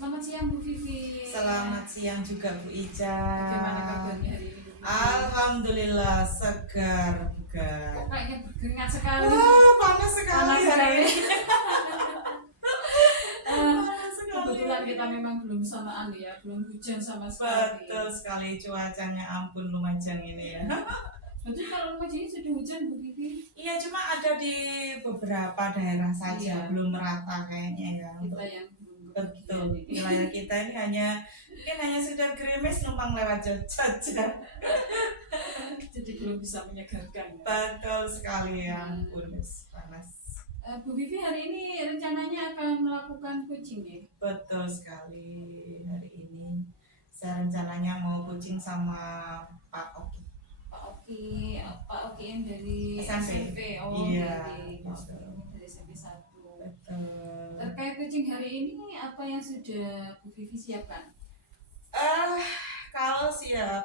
Selamat siang Bu Vivi. Selamat siang juga Bu Ica. Bagaimana kabarnya hari ini? Alhamdulillah segar bugar. Kok kayaknya berkeringat sekali. Panas sekali. Panas sekali. Panas sekali. Kebetulan kita memang belum samaan ya, belum hujan sama sekali. Betul sekali, cuacanya ampun Lumajang ini ya. Betul, kalau Lumajang ini sudah hujan Bu Vivi? Iya, cuma ada di beberapa daerah saja, Iya. belum merata kayaknya ya. Kita yang belum Betul, kebagian ini. wilayah kita ini mungkin hanya sekedar gerimis numpang lewat saja. Jadi belum bisa menyegarkan ya. Betul sekali ya, ampun panas. Bu Vivi hari ini rencananya akan melakukan coaching ya? Betul sekali, hari ini saya rencananya mau coaching sama Pak Oki. Pak Oki yang dari SMP. SMP. Iya, dari betul. dari SMP 1. Betul. Terkait coaching hari ini, apa yang sudah Bu Vivi siapkan? Kalau siap,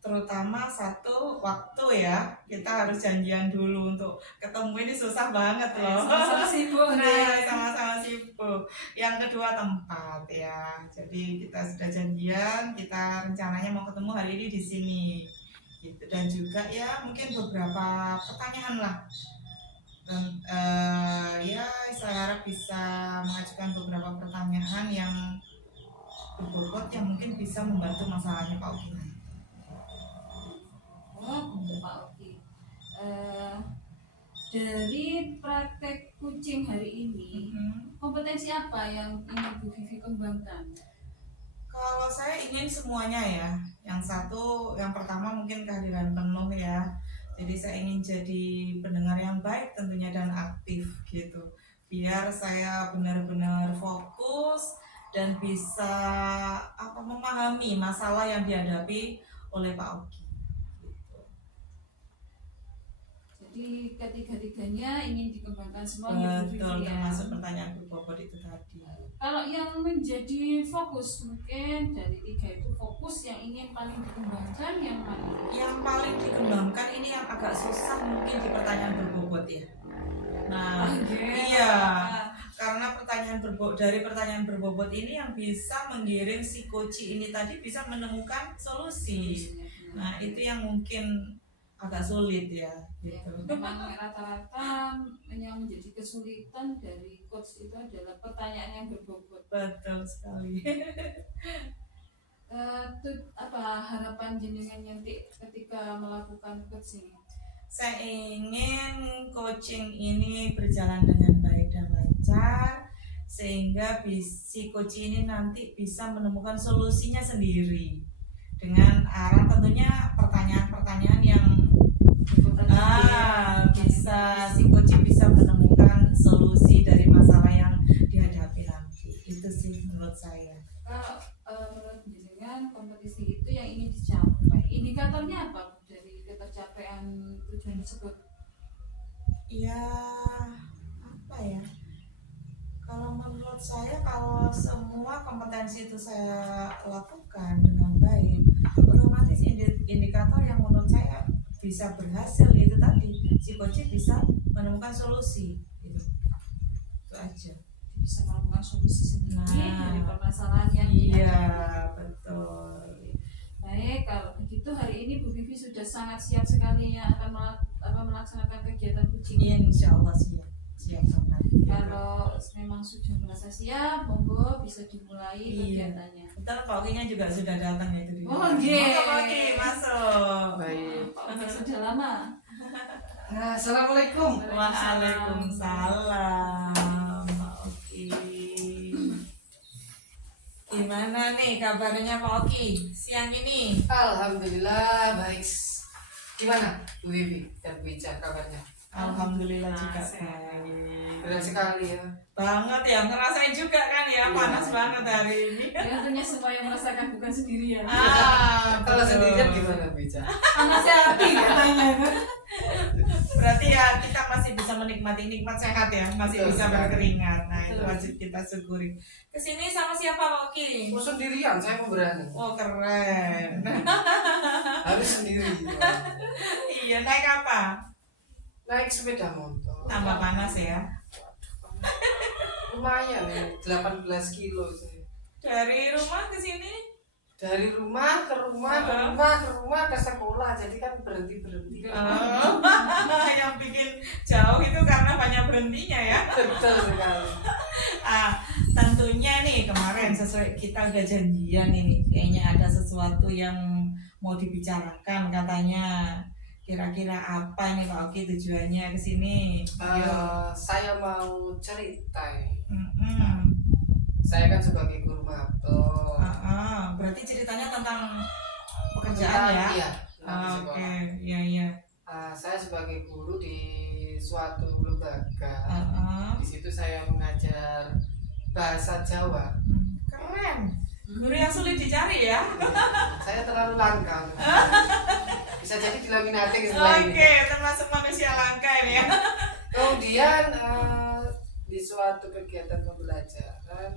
terutama satu waktu ya, kita harus janjian dulu untuk ketemu, ini susah banget loh. Sama-sama sibuk. Sama-sama sibuk. Yang kedua tempat ya, jadi kita sudah janjian, kita rencananya mau ketemu hari ini di sini. Gitu. Dan juga ya mungkin beberapa pertanyaan lah. Dan ya saya harap bisa mengajukan beberapa pertanyaan yang berbobot yang mungkin bisa membantu masalahnya Pak Oki. Untuk Pak Oki. Dari praktek coaching hari ini, kompetensi apa yang ingin Bu Vivi kembangkan? Kalau saya ingin semuanya ya. Yang pertama mungkin kehadiran penuh ya. Jadi saya ingin jadi pendengar yang baik tentunya dan aktif gitu. Biar saya benar-benar fokus dan bisa memahami masalah yang dihadapi oleh Pak Oki. Gitu. Jadi ketiga-tiganya ingin dikembangkan semua ya Bu Vivi. Betul, termasuk pertanyaan berbobot itu tadi. Kalau yang menjadi fokus, mungkin dari tiga itu fokus yang ingin paling dikembangkan yang mana? Yang paling dikembangkan ini yang agak susah mungkin di pertanyaan berbobot ya. Nah, iya, karena dari pertanyaan berbobot ini yang bisa menggiring si coach ini tadi bisa menemukan solusi. Nah, itu yang mungkin agak sulit ya. Gitu. Memang rata-rata yang menjadi kesulitan dari coach itu adalah pertanyaan yang berbobot. Betul sekali. Harapan jenengan nanti ketika melakukan coach ini? Saya ingin coaching ini berjalan dengan baik dan lancar sehingga si coach ini nanti bisa menemukan solusinya sendiri dengan arah tentunya pertanyaan-pertanyaan yang si coach bisa menemukan solusi dari masalah yang dihadapi nanti. Itu sih menurut saya. Menurut jenengan kompetisi itu yang ingin dicapai, indikatornya apa dari ketercapaian tujuan tersebut? Ya, apa ya? Kalau menurut saya, kalau semua kompetensi itu saya lakukan dengan baik, otomatis indikator yang menurut saya bisa berhasil itu tadi, si coach bisa menemukan solusi gitu. Itu aja, bisa menemukan solusi sendiri dari permasalahan yang iya betul. Baik, kalau begitu hari ini Bu Vivi sudah sangat siap sekali ya akan melaksanakan kegiatan coaching. Insya Allah siap banget. Kalau memang sudah merasa siap, monggo bisa dimulai kegiatannya. Betul, Pak Oki-nya juga sudah datang ya itu. Pak Oki, masuk. Baik. Pak Oki sudah lama. Assalamualaikum. Waalaikumsalam, Pak Oki. Gimana nih kabarnya Pak Oki siang ini? Alhamdulillah baik. Gimana Bu Vivi dan Bu Ica kabarnya? Alhamdulillah juga baik. Benar sekali ya. Banget ya, ngerasain juga kan ya, panas banget hari ini. Ya, tentunya semua yang merasakan bukan sendirian. Kalau sendirian gimana Bu Ica? Panasnya hati katanya. Berarti ya kita masih bisa menikmati nikmat sehat ya, masih Betul bisa sekali. berkeringat. Nah, itu Betul. wajib kita syukuri. Kesini sama siapa Pak Oki? Oh sendirian, saya pemberani. Oh keren. Harus sendiri. Iya, naik apa? Naik sepeda motor. Tambah panas ya. Lumayan ya, 18 kilo saya. Dari rumah ke sini? Dari rumah ke rumah ke rumah ke rumah ke sekolah, jadi kan berhenti. Oh, yang bikin jauh itu karena banyak berhentinya ya. Betul sekali. Tentunya nih kemarin sesuai kita udah janjian ini, kayaknya ada sesuatu yang mau dibicarakan katanya. Kira-kira apa nih Pak Oki tujuannya ke sini? Saya mau cerita. Mm-mm. Saya kan sebagai guru mapel. Berarti ceritanya tentang pekerjaan ya? Iya. Di sekolah. Oke, iya. Saya sebagai guru di suatu lembaga. Di situ saya mengajar bahasa Jawa. Keren. Guru yang sulit dicari ya? Saya terlalu langka. Bisa jadi dilaminating setelah ini. Oke, termasuk manusia langka ini ya. Kemudian di suatu kegiatan pembelajaran,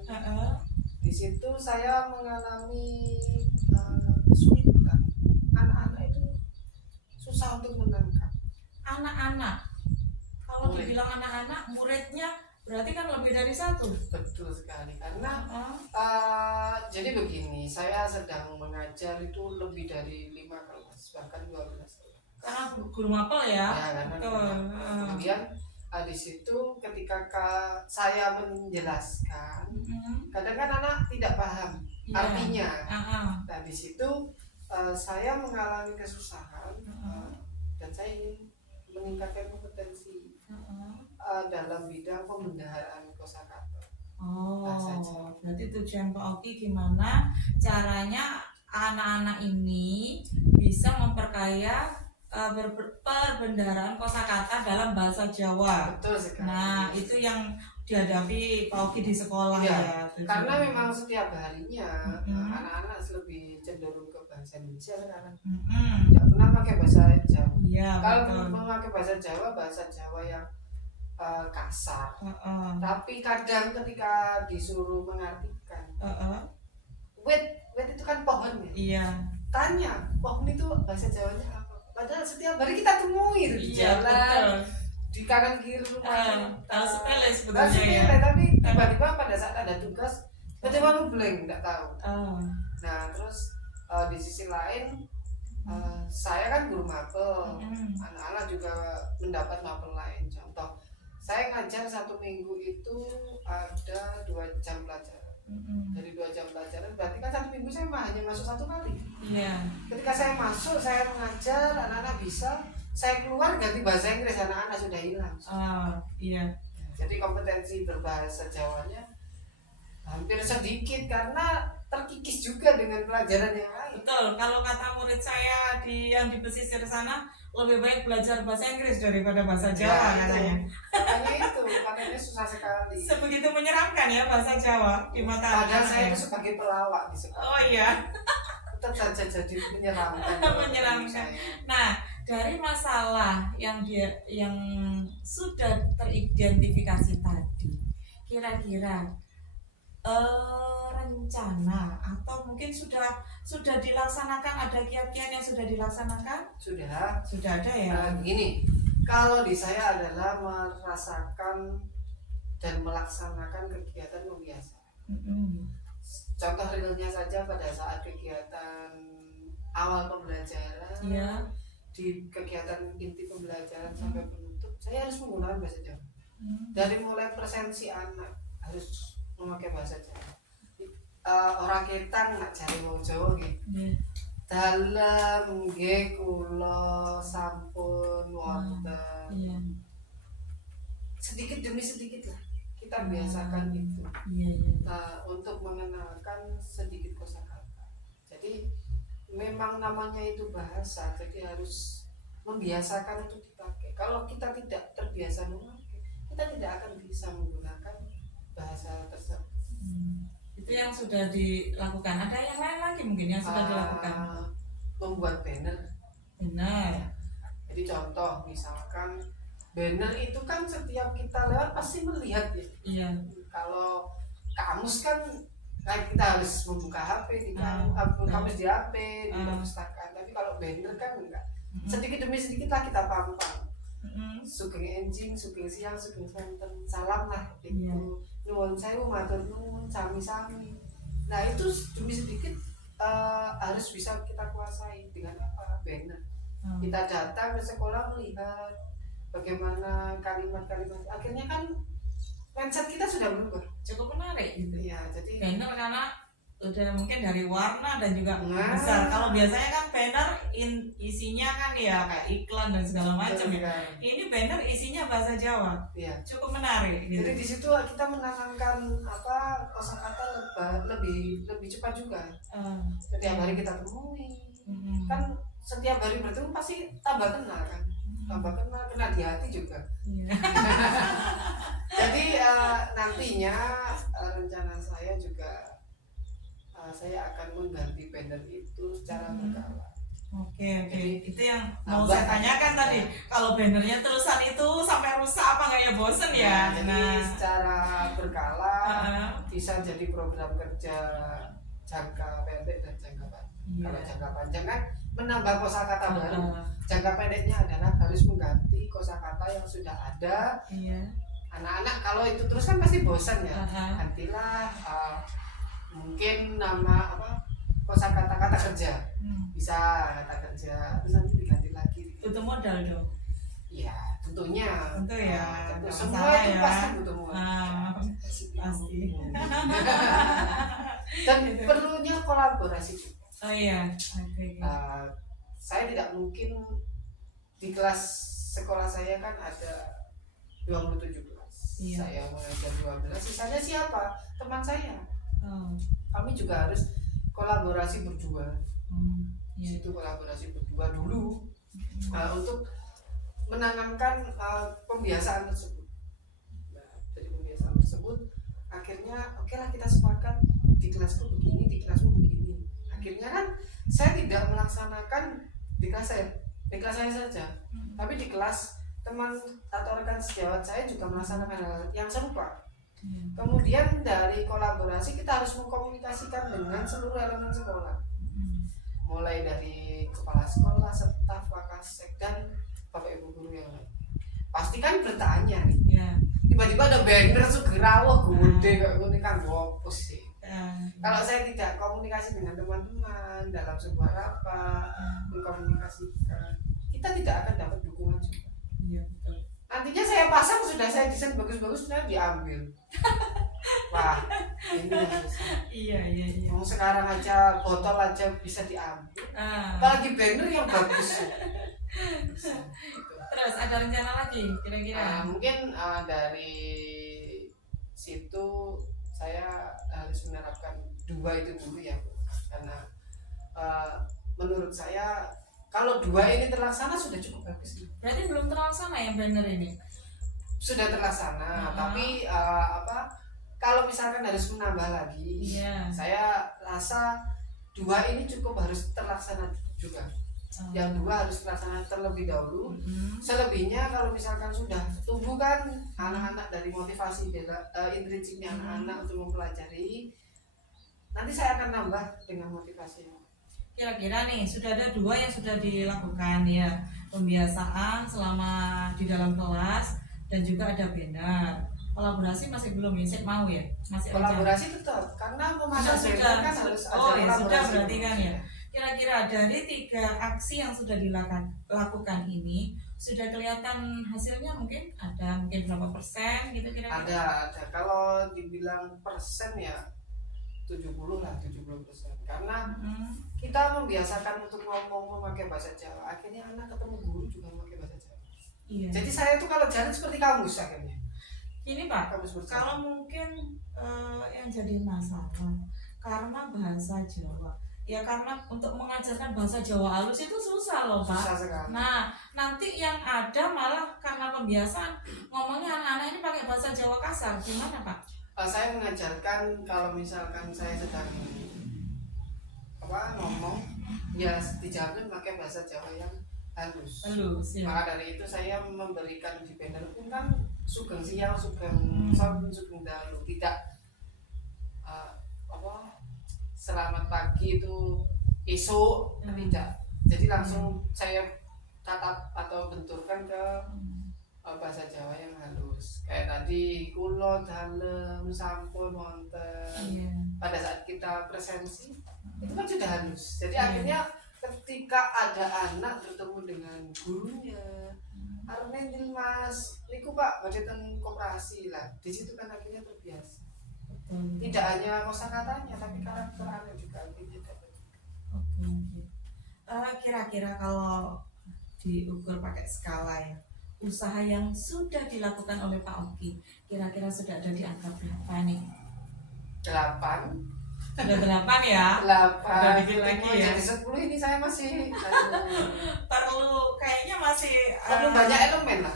di situ saya mengalami kesulitan. Anak-anak itu susah untuk menangkap. Anak-anak. Kalau Murid. dibilang anak-anak, muridnya berarti kan lebih dari satu. Betul sekali, karena jadi begini, saya sedang mengajar itu lebih dari 5 kelas, bahkan 12 kelas. Karena guru mapel ya. Karena Betul. kemudian di situ ketika saya menjelaskan, kadang kan anak tidak paham artinya. Nah di situ saya mengalami kesusahan dan saya ingin meningkatkan kompetensi dalam bidang pembendaharaan kosakata. Berarti tujuan Pak Oki gimana caranya anak-anak ini bisa memperkaya perbendaharaan kosakata dalam bahasa Jawa. Betul sekali. Nah, itu yang dihadapi Pak Oki di sekolah ya. Karena memang setiap harinya anak-anak lebih cenderung ke bahasa Indonesia sekarang. Tidak pernah pakai bahasa Jawa. Iya, kalau memakai bahasa Jawa yang kasar. Tapi kadang ketika disuruh mengartikan, wet itu kan pohon ya. Iya. Tanya, pohon itu bahasa Jawanya apa? Padahal setiap hari kita temui itu di jalan, betul. di kanan kiri rumah. Hal sepele sebetulnya ya. Tapi tiba-tiba pada saat ada tugas, tiba-tiba blank, nggak tahu. Nah terus di sisi lain, saya kan guru mapel, anak-anak juga mendapat mapel lain. Contoh, saya ngajar 1 minggu itu ada 2 jam pelajaran. Dari 2 jam pelajaran berarti kan 1 minggu saya hanya masuk 1 kali. Iya. Ketika saya masuk, saya mengajar, anak-anak bisa, saya keluar ganti bahasa Inggris, anak-anak sudah hilang. Iya. Jadi kompetensi berbahasa Jawanya hampir sedikit karena terkikis juga dengan pelajaran yang lain. Betul, kalau kata murid saya yang di pesisir sana, lebih baik belajar bahasa Inggris daripada bahasa Jawa katanya. Katanya susah sekali. Sebegitu menyeramkan ya bahasa Jawa di mata Padahal saya itu sebagai pelawak di sekolah. Oh iya. Tetap saja jadi menyeramkan. Menyeramkan. Nah, dari masalah yang sudah teridentifikasi tadi, kira-kira rencana atau mungkin sudah dilaksanakan, ada kiat-kiat yang sudah dilaksanakan? Sudah ada ya. Begini, kalau di saya adalah merasakan dan melaksanakan kegiatan membiasakan. Contoh realnya saja pada saat kegiatan awal pembelajaran, di kegiatan inti pembelajaran sampai penutup, saya harus menggunakan bahasa Jawa. Dari mulai presensi anak harus memakai bahasa Jawa. Orang kita nggak cari wong Jawa gitu. Dalam nggih kula sampun wonten. Sedikit demi sedikit lah kita biasakan itu. Untuk mengenalkan sedikit kosakata. Jadi memang namanya itu bahasa, jadi harus membiasakan untuk dipakai. Kalau kita tidak terbiasa memakai, kita tidak akan bisa menggunakan bahasa tersebut. Itu yang sudah dilakukan. Ada yang lain lagi mungkin yang sudah dilakukan? Membuat banner. Jadi contoh misalkan banner itu kan setiap kita lewat pasti melihat ya. Iya. Kalau kamus kan kita harus membuka HP di kamus di HP di perpustakaan. Tapi kalau banner kan enggak. Sedikit demi sedikit lah kita pampang. Sugeng enjing, sugeng siang, sugeng sonten, salam lah gitu. Nuwun sewu, matur nuwun, sami-sami. Nah itu demi sedikit harus bisa kita kuasai dengan apa? Banner. Kita datang ke sekolah melihat bagaimana kalimat-kalimat, akhirnya kan mindset kita sudah berubah. Cukup menarik gitu. Ya, jadi Banner karena udah mungkin dari warna dan juga Nah. besar. Kalau biasanya kan banner isinya kan ya kayak iklan dan segala macam ya. Ini banner isinya bahasa Jawa. ya. Cukup menarik gitu. Jadi di situ kita menanamkan apa kosakata lebih cepat juga. Setiap hari kita temui. Kan setiap hari bertemu pasti tambah kenal kan. Tambah kenal di hati juga. Iya. Jadi nantinya rencana saya juga saya akan mengganti banner itu secara berkala. Oke. Jadi, Itu yang mau tambah. saya tanyakan tadi. Kalau bannernya terusan itu sampai rusak apa nggak ya bosen ya? Jadi secara berkala bisa jadi program kerja jangka pendek dan jangka panjang. Iya. Kalau jangka panjang kan menambah kosakata baru. Heeh. Jangka pendeknya adalah harus mengganti kosakata yang sudah ada. Iya. Anak-anak kalau itu terus kan pasti bosan ya. Gantilah Mungkin nama apa kosakata kata kerja bisa kata kerja terus nanti diganti lagi. Butuh modal dong. Iya tentunya. Tentu ya. Tentu. Nggak Semua masalah itu ya. pasti butuh modal. Pasti. Dan perlunya kolaborasi juga. Oh iya. Oke. Saya tidak mungkin di kelas sekolah saya kan ada 27 kelas. Iya. Saya mengajar 12. Sisanya siapa? Teman saya. Oh. Kami juga harus kolaborasi berdua. Di Iya. situ kolaborasi berdua dulu untuk menanamkan pembiasaan tersebut. Nah, dari pembiasaan tersebut akhirnya oke lah kita sepakat di kelasku begini, di kelasmu begini. Akhirnya kan saya tidak melaksanakan di kelas saya saja, tapi di kelas teman atau rekan sejawat saya juga melaksanakan hal yang serupa. Kemudian dari kolaborasi kita harus mengkomunikasikan dengan seluruh elemen sekolah, mulai dari kepala sekolah, staf, wakasek, dan bapak ibu guru yang lain. Pasti kan bertanya nih, tiba-tiba ada banner Sugerawa gede kayak gini kan gopus sih. Kalau saya tidak komunikasi dengan teman-teman dalam sebuah rapat, mengkomunikasikan, kita tidak akan dapat dukungan juga. Iya betul. Nantinya saya pasang sudah saya desain bagus-bagus sudah diambil. Wah, ini yang susah. Iya. Mau sekarang aja botol aja bisa diambil. Apalagi banner yang bagus. Terus ada rencana lagi kira-kira? Mungkin dari situ saya harus menerapkan 2 itu dulu ya, karena menurut saya kalau 2 ini terlaksana sudah cukup bagus. Berarti belum terlaksana yang banner ini? Sudah terlaksana, tapi kalau misalkan harus menambah lagi, saya rasa 2 ini cukup harus terlaksana juga. Yang 2 harus terlaksana terlebih dahulu. Selebihnya kalau misalkan sudah tumbuh kan anak-anak dari motivasi intrinsiknya anak-anak untuk mempelajari, nanti saya akan nambah dengan motivasi. Kira-kira nih sudah ada 2 yang sudah dilakukan ya, pembiasaan selama di dalam kelas dan juga ada banner. Kolaborasi masih belum ya, saya mau ya, masih kolaborasi tetap karena memasang banner kan harus ada kolaborasi. Sudah berarti kan ya. Kira-kira dari 3 aksi yang sudah dilakukan ini sudah kelihatan hasilnya, mungkin berapa persen gitu kira-kira? Ada. Kalau dibilang persen ya 70% karena kita membiasakan untuk ngomong memakai bahasa Jawa, akhirnya anak ketemu guru juga memakai bahasa Jawa. Iya. Jadi saya itu kalau jalan seperti kamus akhirnya. Ini Pak, kalau mungkin yang jadi masalah karena bahasa Jawa. Ya karena untuk mengajarkan bahasa Jawa halus itu susah loh Pak. Susah sekali. Nah nanti yang ada malah karena pembiasaan ngomongnya anak-anak ini pakai bahasa Jawa kasar, gimana Pak? Saya mengajarkan kalau misalkan saya sedang ngomong ya dijamin pakai bahasa Jawa yang halus ya. Maka dari itu saya memberikan di banner pun kan sugeng siang, sugeng sore, sugeng dalu, tidak selamat pagi itu esok, tidak. Jadi langsung saya tatap atau benturkan ke bahasa Jawa yang halus. Kayak tadi kulon, dalem, sampun, wonten. pada saat kita presensi itu kan sudah halus. Jadi akhirnya ketika ada anak bertemu dengan gurunya, Arnendil Mas, niku Pak, badetan koperasi lah. Di situ kan akhirnya terbiasa. Tidak hanya kosakatanya, tapi karakter anak juga akhirnya dapat. Oke. Kira-kira kalau diukur pakai skala ya, usaha yang sudah dilakukan oleh Pak Oki, kira-kira sudah ada di angka berapa nih? 8. Sudah 8 ya? 8. Udah dikit lagi ya? Jadi 10 ini saya masih Perlu kayaknya masih perlu banyak elemen lah.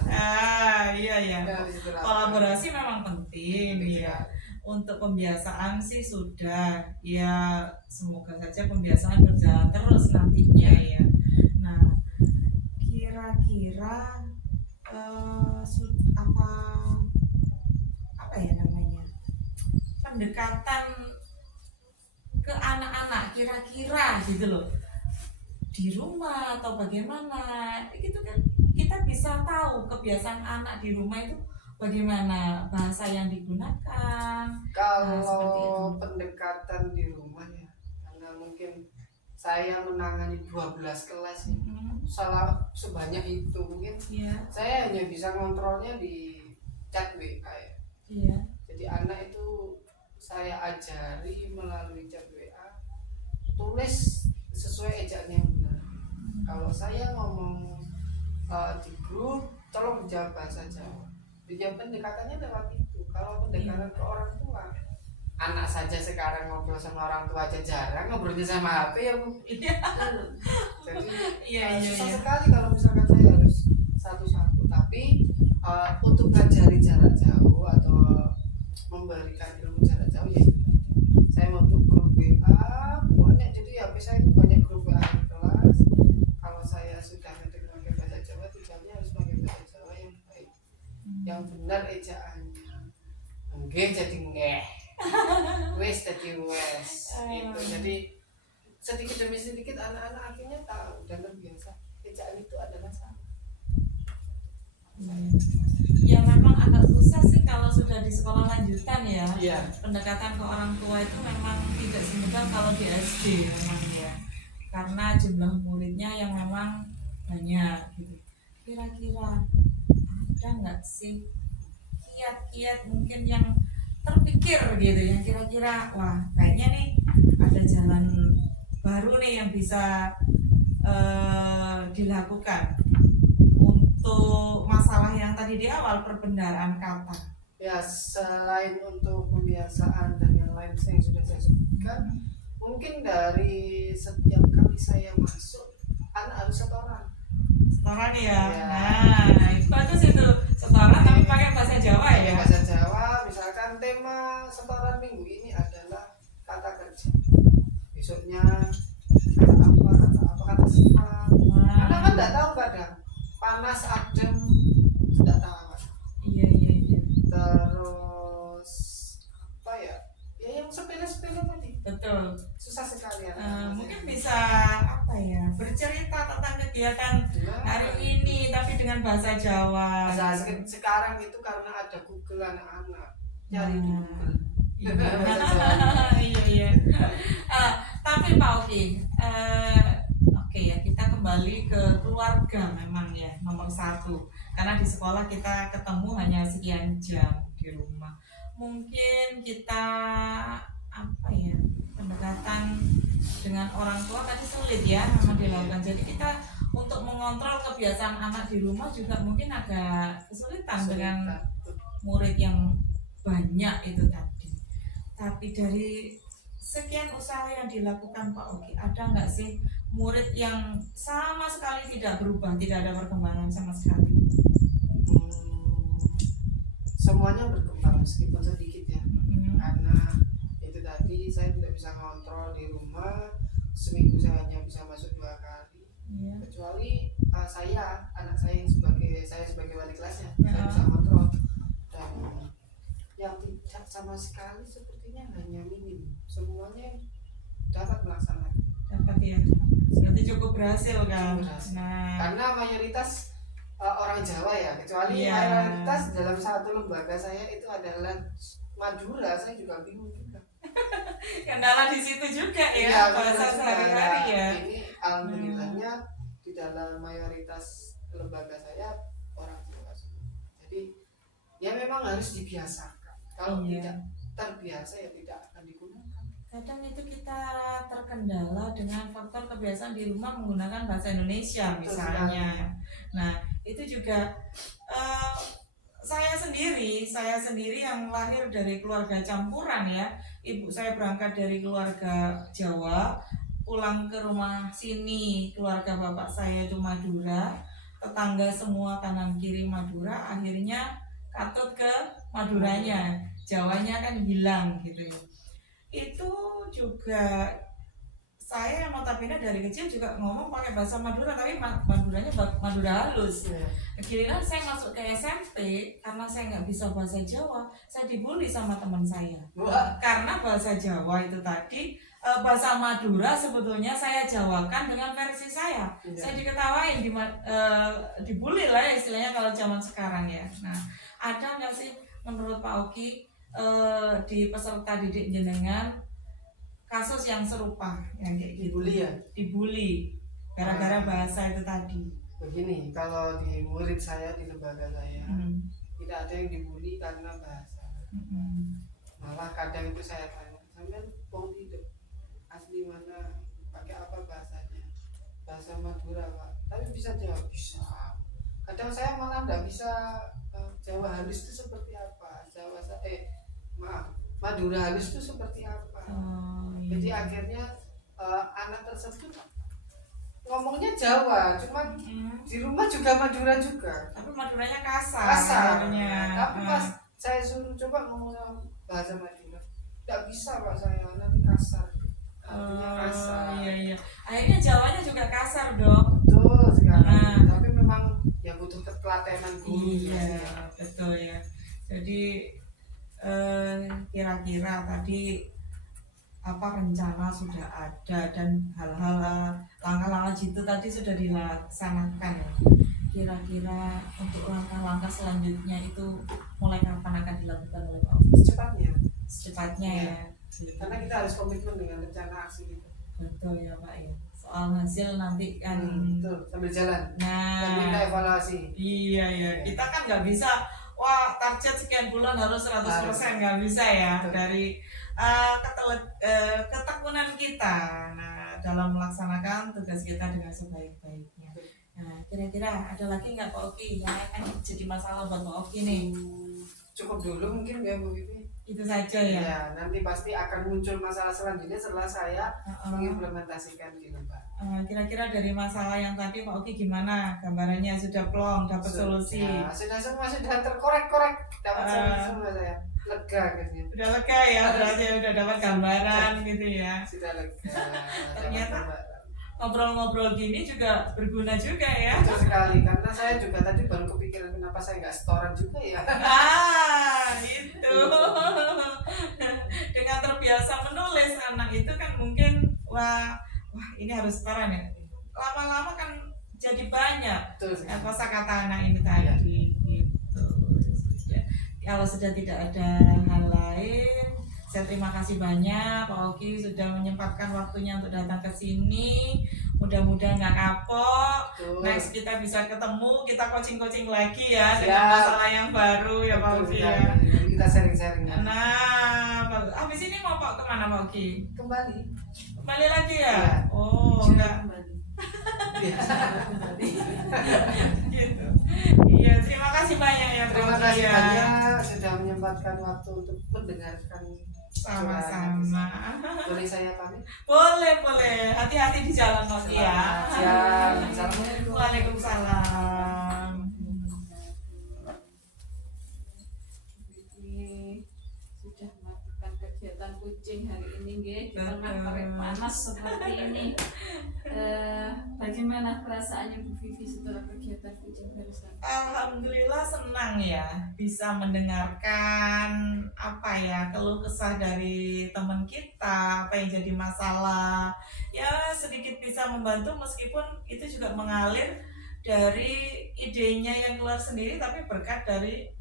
Iya. Dari situ lah. Kolaborasi memang penting ya. Untuk pembiasaan sih sudah ya, semoga saja pembiasaan berjalan terus nantinya ya. Nah, kira-kira apa ya namanya, pendekatan ke anak-anak kira-kira gitu loh, di rumah atau bagaimana gitu kan, kita bisa tahu kebiasaan anak di rumah itu bagaimana, bahasa yang digunakan. Seperti itu. Kalau pendekatan di rumah ya, karena mungkin saya menangani 12 kelas ya, salah sebanyak itu mungkin saya hanya bisa ngontrolnya di chat WA ya. Iya. Jadi anak itu saya ajari melalui chat WA, tulis sesuai ejaan yang benar. Kalau saya ngomong di grup, tolong dijawab bahasa Jawa. Dijawab pendekatannya lewat itu. Kalau pendekatan ke orang tua, anak saja sekarang ngobrol sama orang tua aja jarang, ngobrolnya sama HP ya Bu. Jadi susah sekali kalau misalkan saya harus satu-satu. Tapi untuk ngajari jarak jauh atau memberikan ilmu jarak jauh ya saya membentuk grup WA banyak. Jadi HP saya itu banyak grup WA di kelas. Kalau saya sudah ngetik pakai bahasa Jawa, tujuannya harus pakai bahasa Jawa yang baik, yang benar ejaannya. Nggih jadi nggih, wes jadi wes. Itu jadi sedikit demi sedikit anak-anak akhirnya tahu dan terbiasa ejaan itu adalah salah. Ya memang agak susah sih kalau sudah di sekolah lanjutan ya. Iya. Pendekatan ke orang tua itu memang tidak semudah kalau di SD memang ya, karena jumlah muridnya yang memang banyak gitu. Kira-kira ada nggak sih kiat-kiat mungkin yang terpikir gitu, yang kira-kira wah kayaknya nih ada jalan baru nih yang bisa dilakukan untuk masalah yang tadi di awal, perbendaharaan kata? Ya, selain untuk pembiasaan dan yang lain yang sudah saya sebutkan, mungkin dari setiap kali saya masuk anak harus setoran ya. Ya. Nah itu bagus itu, setoran tapi pakai bahasa Jawa ya. bahasa Jawa. Misalkan tema setoran minggu ini adalah kata kerja, besoknya kata sifat. Karena kan tidak tahu kadang panas adem tidak tahu. Iya. Terus apa ya yang sepele-sepele tadi Betul. susah sekali ya. Mungkin bisa apa ya, bercerita tentang kegiatan hari ini tapi dengan bahasa Jawa. Sekarang itu karena ada Google, anak-anak cari di Google. Iya. Tapi Pak Oki, oke ya, kita kembali ke keluarga memang ya nomor satu, karena di sekolah kita ketemu hanya sekian jam, di rumah mungkin kita apa ya, pendekatan dengan orang tua tadi sulit ya memang dilakukan. Jadi kita untuk mengontrol kebiasaan anak di rumah juga mungkin agak kesulitan dengan murid yang banyak itu tadi. Tapi dari sekian usaha yang dilakukan Pak Oki, ada nggak sih murid yang sama sekali tidak berubah, tidak ada perkembangan sama sekali? Semuanya berkembang meskipun sedikit ya. Karena itu tadi saya tidak bisa kontrol di rumah, seminggu saya hanya bisa masuk 2 kali. Kecuali anak saya sebagai wali kelasnya, saya bisa kontrol. Dan yang tidak sama sekali sepertinya hanya minim, semuanya dapat melaksanakan. Dapat ya, berarti cukup berhasil kan? Nah, karena mayoritas orang Jawa ya, kecuali mayoritas dalam satu lembaga saya itu adalah Madura, saya juga bingung juga. kendala di situ juga ya, Iya, bahasa betul juga. sehari-hari ya. Ini alhamdulillahnya di dalam mayoritas lembaga saya orang Jawa semua. Jadi ya memang harus dibiasakan. Kalau Iya. tidak terbiasa ya tidak akan digunakan. Kadang itu kita terkendala dengan faktor kebiasaan di rumah menggunakan bahasa Indonesia Betul misalnya. Nah, itu juga saya sendiri yang lahir dari keluarga campuran ya. Ibu saya berangkat dari keluarga Jawa, pulang ke rumah sini, keluarga bapak saya itu Madura, tetangga semua kanan kiri Madura, akhirnya katut ke Maduranya, Jawanya kan hilang gitu ya. Itu juga saya yang notabene dari kecil juga ngomong pakai bahasa Madura, tapi Maduranya Madura halus. Giliran saya masuk ke SMP, karena saya nggak bisa bahasa Jawa, saya dibully sama teman saya. Wah, Karena bahasa Jawa itu tadi, bahasa Madura sebetulnya saya jawakan dengan versi saya. iya. Saya diketawain, dibully lah ya istilahnya kalau zaman sekarang ya. Nah, ada nggak sih menurut Pak Oki di peserta didik jenengan kasus yang serupa yang kayak gitu? Dibully ya. Dibully gara-gara bahasa itu tadi. Begini, kalau di murid saya di lembaga saya tidak ada yang dibully karena bahasa. Malah kadang itu saya tanya, sampean wong tidak asli mana, pakai apa bahasanya? Bahasa Madura Pak. Tapi bisa jawab, bisa. Kadang saya malah nggak bisa Jawa halus itu seperti apa, Madura halus itu seperti apa. Jadi akhirnya anak tersebut ngomongnya Jawa, cuma di rumah juga Madura juga. Tapi Maduranya kasar. Kasarnya. Tapi pas saya suruh coba ngomong bahasa Madura, nggak bisa Pak saya, nanti kasar. Artinya kasar. Iya. Akhirnya Jawanya juga kasar dong. Betul sekali. Tapi memang ya butuh ketelatenan guru. Iya, betul ya. Jadi kira-kira tadi apa rencana sudah ada dan hal-hal langkah-langkah itu tadi sudah dilaksanakan ya. Kira-kira untuk langkah-langkah selanjutnya itu mulai kapan akan dilakukan oleh Pak Oki? Secepatnya ya. Karena kita harus komitmen dengan rencana aksi kita. Betul ya Pak ya. Soal hasil nanti kan Betul, sambil jalan. Nah, Dan kita evaluasi. Iya ya. Kita kan nggak bisa wah target sekian bulan harus 100%, nggak bisa ya. Betul. Dari ketekunan kita. Nah, dalam melaksanakan tugas kita dengan sebaik-baiknya. Nah, kira-kira ada lagi nggak Pak Oki yang akan jadi masalah buat Pak Oki nih? Cukup dulu mungkin ya Bu Vivi. Itu saja ya. Ya, nanti pasti akan muncul masalah selanjutnya setelah saya mengimplementasikan di lembaga. Kira-kira dari masalah yang tadi Pak Oki gimana? Gambarannya sudah plong, dapat solusi. Ya, sudah terkorek-korek, dapat solusi semua saya. Lega gitu. Udah lega ya, berarti udah dapat gambaran gitu ya. Sudah lega. Ternyata ngobrol-ngobrol gini juga berguna juga ya. Betul sekali, karena saya juga tadi baru kepikiran kenapa saya nggak setoran juga ya. Itu dengan terbiasa menulis anak itu kan mungkin wah ini harus setoran ya. Lama-lama kan jadi banyak kosakata anak ini tadi gitu. Kalau sudah tidak ada hal lain, saya terima kasih banyak Pak Oki sudah menyempatkan waktunya untuk datang ke sini. Mudah-mudahan nggak kapok. Next kita bisa ketemu, kita coaching lagi ya dengan masalah yang baru ya Pak Oki ya. Kita sharing-sharing. Nah, habis ini mau Pak kemana Pak Oki? Kembali lagi ya? Oh enggak. Gitu. Iya, terima kasih banyak ya Pak Terima Oki kasih ya. banyak sudah menyempatkan waktu untuk mendengarkan. Sama-sama. Boleh saya pamit? Boleh. Hati-hati di jalan Pak Oki ya. Siap. Assalamualaikum. Waalaikumsalam. Ini sudah melakukan kegiatan kucing hari ini nggih di tengah terik panas seperti ini. Bagaimana perasaannya Bu Vivi setelah kegiatan kucing barusan? Alhamdulillah senang ya bisa mendengarkan apa ya keluh kesah dari teman kita, apa yang jadi masalah. Ya sedikit bisa membantu meskipun itu juga mengalir dari idenya yang keluar sendiri tapi berkat dari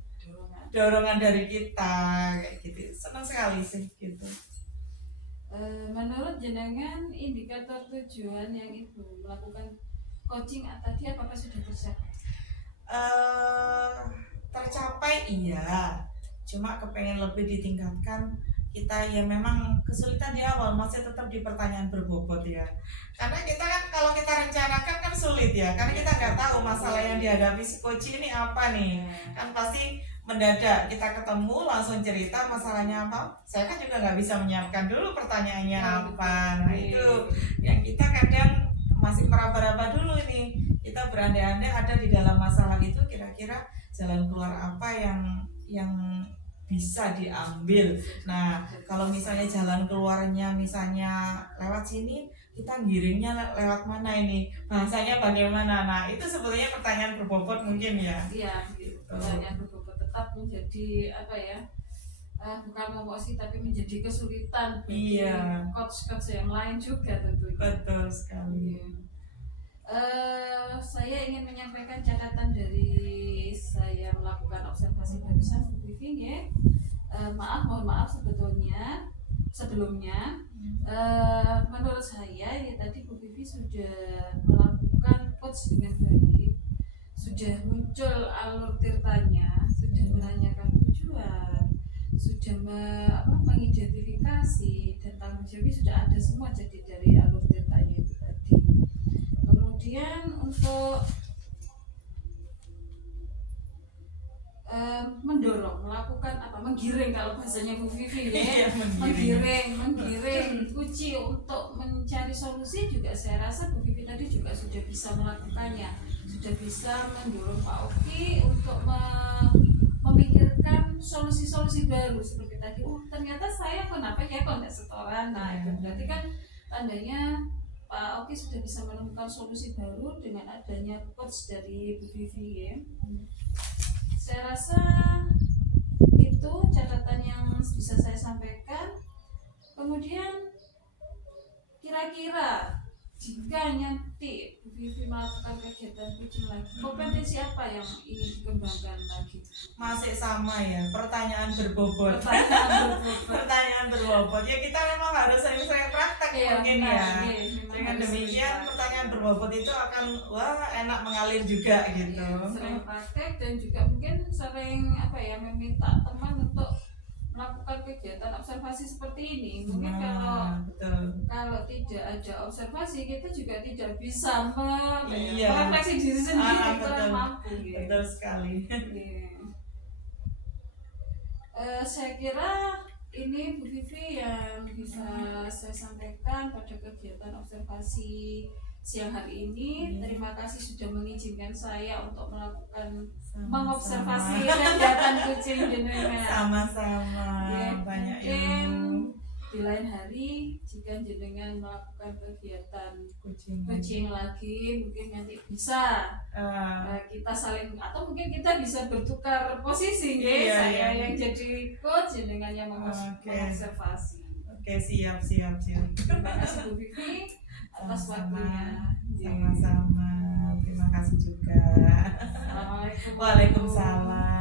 dorongan dari kita kayak gitu. Senang sekali sih gitu. Menurut jenengan indikator tujuan yang Ibu melakukan coaching tadi apakah sudah tercapai? Tercapai iya, cuma kepengen lebih ditingkatkan. Kita ya memang kesulitan di awal, masih tetap di pertanyaan berbobot ya, karena kita kan kalau kita rencanakan kan sulit ya, karena kita nggak tahu masalah yang dihadapi si coach ini apa nih, kan pasti mendadak kita ketemu langsung cerita masalahnya apa, saya kan juga nggak bisa menyiapkan dulu pertanyaannya apa. Nah itu yang kita kadang masih meraba-raba dulu nih, kita berandai-andai ada di dalam masalah itu, kira-kira jalan keluar apa yang bisa diambil. Nah kalau misalnya jalan keluarnya misalnya lewat sini, kita giringnya lewat mana ini, bahasanya bagaimana. Nah itu sebetulnya pertanyaan berbobot mungkin ya. Iya, pertanyaan berbobot tetap menjadi apa ya, bukan momok sih tapi menjadi kesulitan bagi coach-coach yang lain juga tentunya. Betul sekali. Saya ingin menyampaikan catatan dari saya melakukan observasi barusan Bu Vivi ya. Mohon maaf sebelumnya. Menurut saya ya tadi Bu Vivi sudah melakukan coach dengan baik, sudah muncul alur tirtanya, sudah menanyakan tujuan, sudah mengidentifikasi dan tanggung jawab sudah ada semua jadi dari alur tirtanya itu tadi. Kemudian untuk mendorong, melakukan menggiring kalau bahasanya Bu Vivi ya, menggiring kunci untuk mencari solusi juga saya rasa Bu Vivi tadi juga sudah bisa melakukannya, sudah bisa mendorong Pak Oki untuk memikirkan solusi-solusi baru seperti tadi. Ternyata saya kenapa ya kok nggak setoran. Nah itu berarti kan tandanya Pak Oki sudah bisa menemukan solusi baru dengan adanya coach dari Bu Vivi ya. Saya rasa itu catatan yang bisa saya sampaikan. Kemudian kira-kira jika nanti Bu Vivi melakukan kegiatan coaching lagi, kompetensi apa yang ingin dikembangkan lagi? Masih sama ya, pertanyaan berbobot. Pertanyaan berbobot. Ya kita memang harus sering-sering praktek mungkin ya. Dengan demikian pertanyaan berbobot itu akan enak mengalir juga gitu. Sering praktek dan juga mungkin sering meminta teman untuk melakukan kegiatan observasi seperti ini. Mungkin kalau tidak ada observasi kita juga tidak bisa merefleksi diri sendiri, kurang mampu. Betul sekali. Saya kira ini Bu Vivi yang bisa saya sampaikan pada kegiatan observasi siang hari ini. Terima kasih sudah mengizinkan saya untuk melakukan mengobservasi kegiatan kucing jenengan. Sama-sama. Banyak ilmu. Di lain hari jika jenengan melakukan kegiatan kucing lagi, mungkin nanti bisa kita saling atau mungkin kita bisa bertukar posisi ya. Saya yang jadi coach, jenengan yang mengobservasi. Oke, siap. Terima kasih Bu Vivi atas waktunya. Sama-sama. Terima kasih juga. Assalamualaikum. Waalaikumsalam.